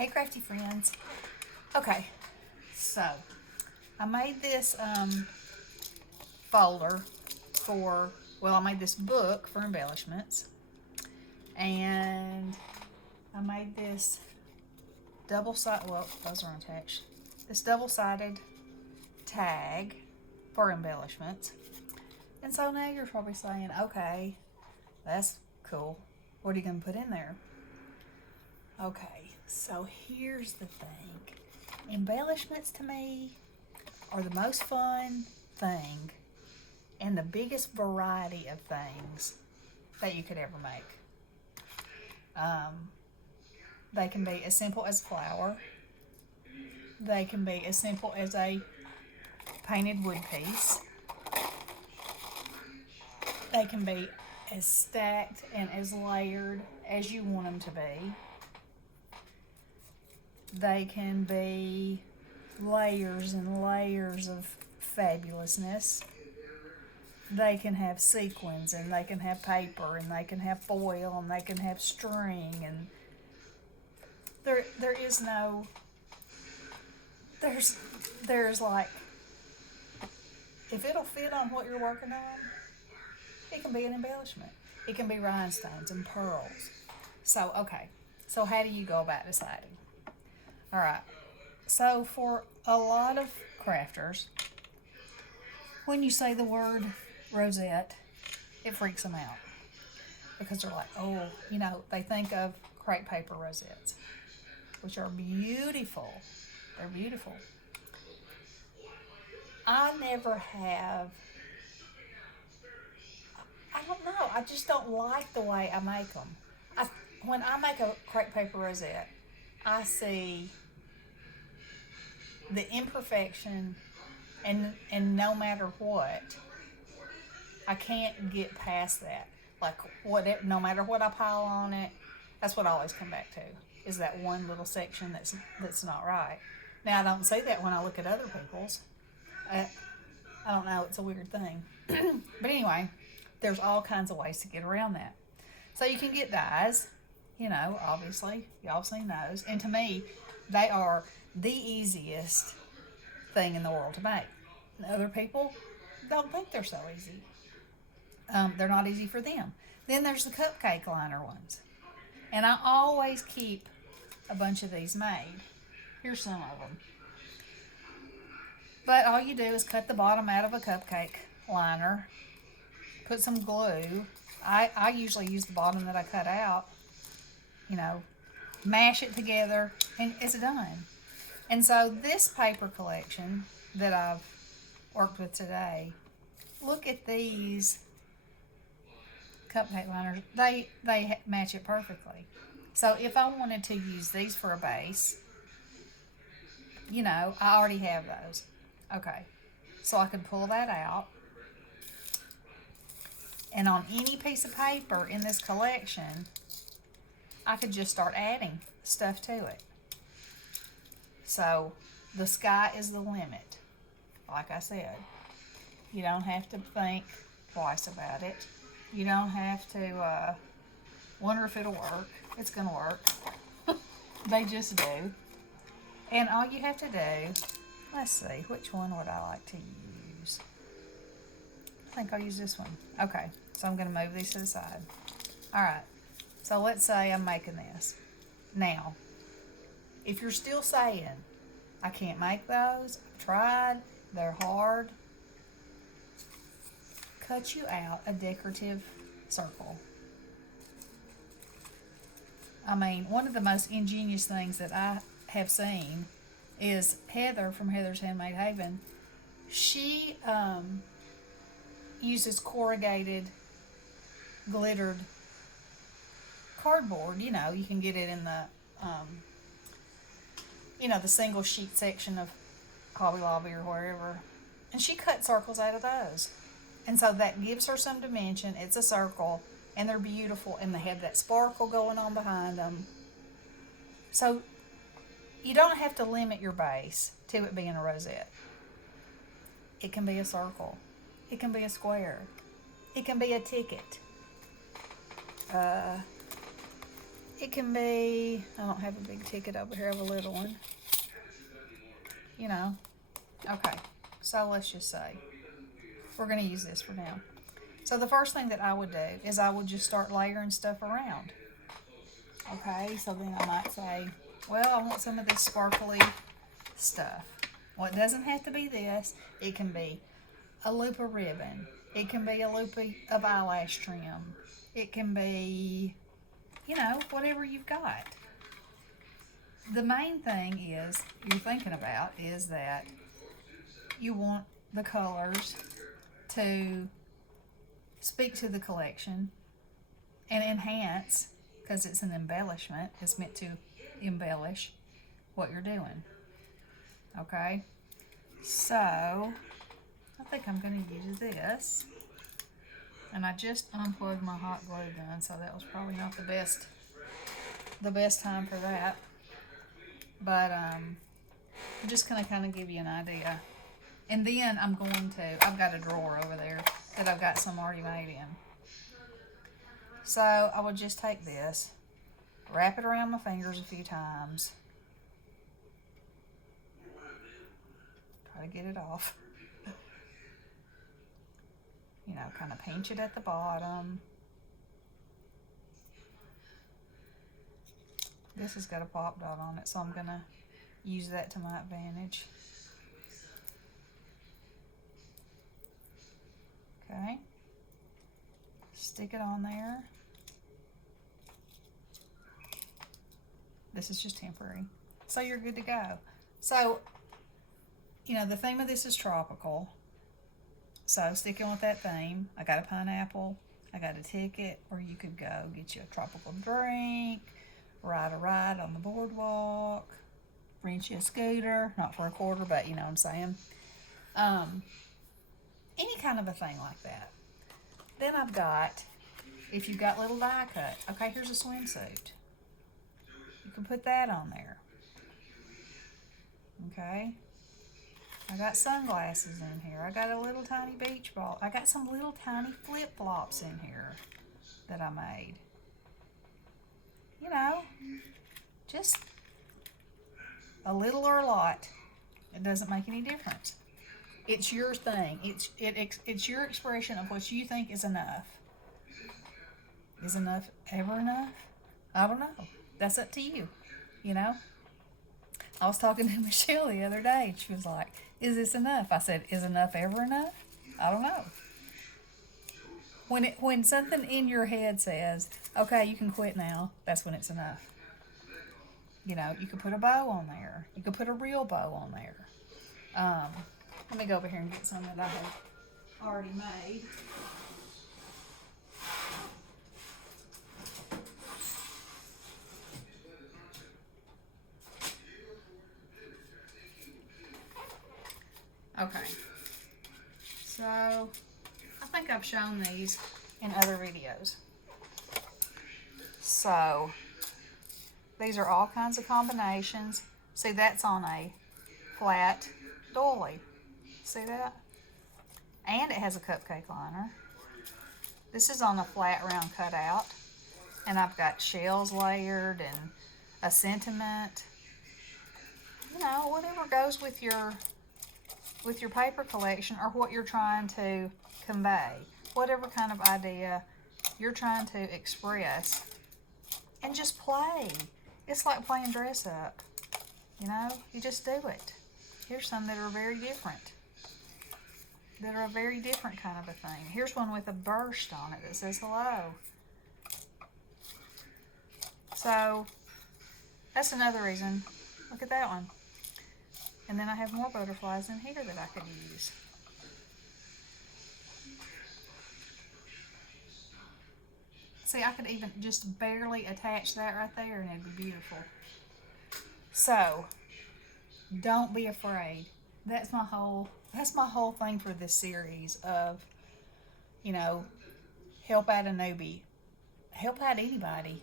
Hey crafty friends. Okay, so I made this folder for, well, I made this book for embellishments, and I made this double-sided, well, those are attached, this double-sided tag for embellishments. And so now you're probably saying, okay, that's cool. What are you going to put in there? Okay, so here's the thing. Embellishments to me are the most fun thing and the biggest variety of things that you could ever make. They can be as simple as a flower. They can be as simple as a painted wood piece. They can be as stacked and as layered as you want them to be. They can be layers and layers of fabulousness. They can have sequins, and they can have paper, and they can have foil, and they can have string, and there is no, there's like, if it'll fit on what you're working on, it can be an embellishment. It can be rhinestones and pearls. So, okay, so how do you go about deciding? All right, so for a lot of crafters, when you say the word rosette, it freaks them out because they're like, oh, they think of crepe paper rosettes, which are beautiful. They're beautiful. I never have, I don't know, I just don't like the way I make them. When I make a crepe paper rosette, I see the imperfection, and no matter what, I can't get past that. Like, whatever, no matter what I pile on it, that's what I always come back to, is that one little section that's not right. Now, I don't see that when I look at other people's. I don't know, it's a weird thing. But anyway, there's all kinds of ways to get around that. So you can get dyes, obviously, y'all seen those. And to me, they are the easiest thing in the world to make. And other people don't think they're so easy. They're not easy for them. Then there's the cupcake liner ones. And I always keep a bunch of these made. Here's some of them. But all you do is cut the bottom out of a cupcake liner, put some glue. I usually use the bottom that I cut out, mash it together, and it's done. And so this paper collection that I've worked with today, look at these cupcake liners. They match it perfectly. So if I wanted to use these for a base, I already have those. Okay, so I can pull that out, and on any piece of paper in this collection, I could just start adding stuff to it. So the sky is the limit. Like I said, you don't have to think twice about it. You don't have to wonder if it'll work. It's going to work. They just do. And all you have to do, let's see, which one would I like to use? I think I'll use this one. Okay, so I'm going to move these to the side. All right, so let's say I'm making this. Now, if you're still saying, I can't make those, I've tried, they're hard, cut you out a decorative circle. I mean, one of the most ingenious things that I have seen is Heather from Heather's Handmade Haven. She uses corrugated, glittered cardboard. You can get it in the, the single sheet section of Hobby Lobby or wherever. And she cut circles out of those. And so that gives her some dimension. It's a circle, and they're beautiful, and they have that sparkle going on behind them. So you don't have to limit your base to it being a rosette. It can be a circle. It can be a square. It can be a ticket. It can be, I don't have a big ticket over here, I have a little one. You know, okay, so let's just say, we're going to use this for now. So the first thing that I would do is I would just start layering stuff around. Okay, so then I might say, well, I want some of this sparkly stuff. Well, it doesn't have to be this. It can be a loop of ribbon. It can be a loop of eyelash trim. It can be, you know, whatever you've got. The main thing is you're thinking about is that you want the colors to speak to the collection and enhance, because it's an embellishment. It's meant to embellish what you're doing. Okay? So, I think I'm going to use this. And I just unplugged my hot glue gun, so that was probably not the best time for that. But I'm just going to kind of give you an idea. And then I've got a drawer over there that I've got some already made in. So I would just take this, wrap it around my fingers a few times. Try to get it off. You know, kind of pinch it at the bottom. This has got a pop dot on it, so I'm going to use that to my advantage. Okay. Stick it on there. This is just temporary. So you're good to go. So, you know, the theme of this is tropical. So sticking with that theme, I got a pineapple, I got a ticket, or you could go get you a tropical drink, ride a ride on the boardwalk, rent you a scooter, not for a quarter, but you know what I'm saying. Any kind of a thing like that. Then I've got, if you've got little die cut, okay, here's a swimsuit. You can put that on there. Okay. I got sunglasses in here. I got a little tiny beach ball. I got some little tiny flip-flops in here that I made. You know, just a little or a lot. It doesn't make any difference. It's your thing. It's your expression of what you think is enough. Is enough ever enough? I don't know. That's up to you, you know? I was talking to Michelle the other day, and she was like, is this enough? I said, is enough ever enough? I don't know. When something in your head says, okay, you can quit now, that's when it's enough. You know, you could put a bow on there. You could put a real bow on there. Let me go over here and get some that I have already made. Okay, so I think I've shown these in other videos. So these are all kinds of combinations. See, that's on a flat doily. See that? And it has a cupcake liner. This is on a flat round cutout. And I've got shells layered and a sentiment. You know, whatever goes with your paper collection or what you're trying to convey. Whatever kind of idea you're trying to express. And just play. It's like playing dress up. You know, you just do it. Here's some that are very different. That are a very different kind of a thing. Here's one with a burst on it that says hello. So, that's another reason. Look at that one. And then I have more butterflies in here that I could use. See, I could even just barely attach that right there and it'd be beautiful. So, don't be afraid. That's my whole thing for this series of, you know, help out a newbie. Help out anybody.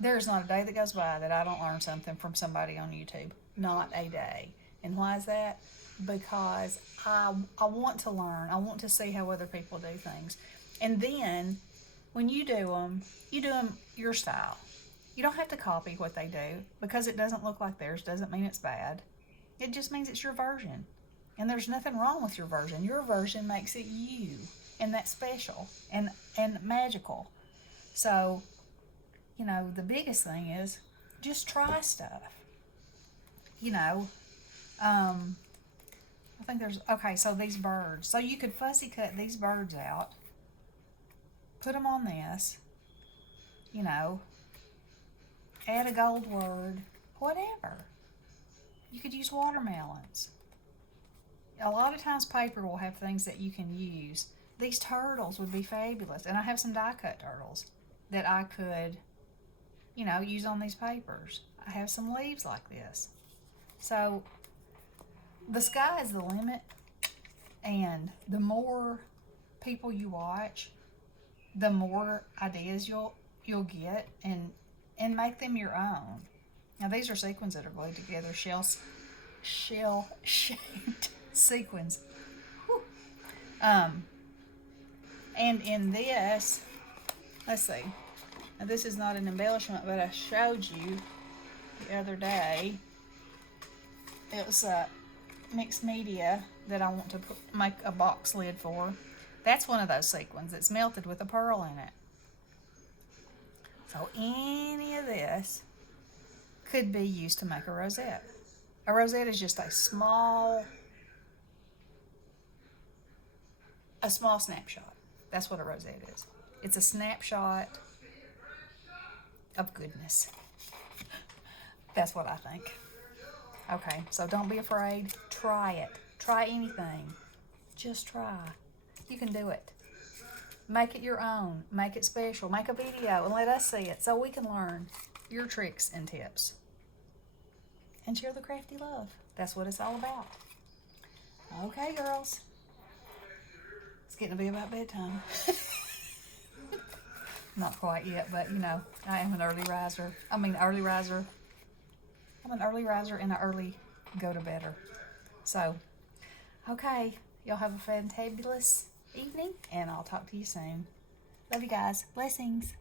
There's not a day that goes by that I don't learn something from somebody on YouTube. Not a day. And why is that? Because I want to learn. I want to see how other people do things. And then, when you do them your style. You don't have to copy what they do. Because it doesn't look like theirs doesn't mean it's bad. It just means it's your version. And there's nothing wrong with your version. Your version makes it you. And that's special and magical. So, you know, the biggest thing is just try stuff. You know, I think there's, okay, so these birds. So you could fussy cut these birds out, put them on this, you know, add a gold word, whatever. You could use watermelons. A lot of times paper will have things that you can use. These turtles would be fabulous. And I have some die cut turtles that I could, you know, use on these papers. I have some leaves like this. So the sky is the limit, and the more people you watch, the more ideas you'll get and make them your own. Now these are sequins that are glued together, shell shaped sequins. Whew. And in this, let's see. Now this is not an embellishment, but I showed you the other day. It was mixed media that I want to make a box lid for. That's one of those sequins that's melted with a pearl in it. So any of this could be used to make a rosette. A rosette is just a small snapshot. That's what a rosette is. It's a snapshot of goodness. That's what I think. Okay, so don't be afraid. Try it. Try anything. Just try. You can do it. Make it your own. Make it special. Make a video and let us see it so we can learn your tricks and tips. And share the crafty love. That's what it's all about. Okay, girls. It's getting to be about bedtime. Not quite yet, but you know, I am an early riser. I'm an early riser and an early go-to-bedder. So, okay, y'all have a fantabulous evening, and I'll talk to you soon. Love you guys. Blessings.